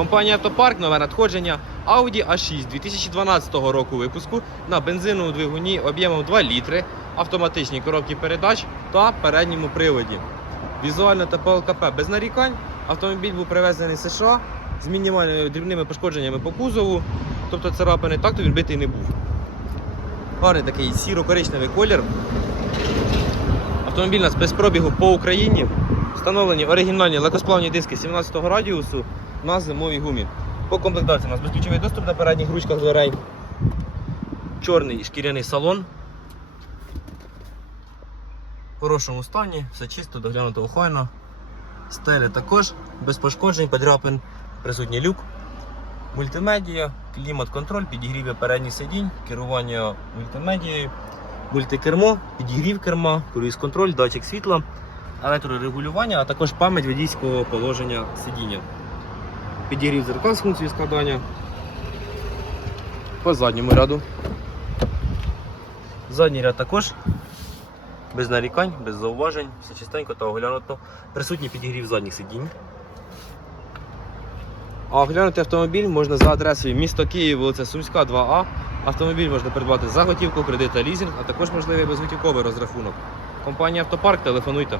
Компанія Автопарк, нове надходження Audi A6 2012 року випуску на бензиновому двигуні об'ємом 2 літри, автоматичній коробці передач та передньому приводі. Візуально та по ЛКП без нарікань. Автомобіль був привезений з США з мінімальними дрібними пошкодженнями по кузову, тобто царапини, так то він битий не був. Гарний такий сіро-коричневий колір. Автомобіль у нас без пробігу по Україні. Встановлені оригінальні легкосплавні диски 17-го радіусу на зимовій гумі. По комплектації у нас безключовий доступ на передніх ручках дверей. Чорний шкіряний салон. В хорошому стані, все чисто, доглянуто охайно. Стелі також без пошкоджень, подряпин, присутній люк. Мультимедія, клімат-контроль, підігрів'я передніх сидінь, керування мультимедією, мультикермо, підігрів керма, круїз-контроль, датчик світла, електрорегулювання, а також пам'ять водійського положення сидіння. Підігрів зеркал з функцією складання. По задньому ряду. Задній ряд також без нарікань, без зауважень, все чистенько та оглянуто. Присутній підігрів задніх сидінь. А оглянути автомобіль можна за адресою місто Київ, вулиця Сумська, 2А. Автомобіль можна придбати за готівку, кредит та лізинг, а також можливий безготівковий розрахунок. Компанія Автопарк, телефонуйте.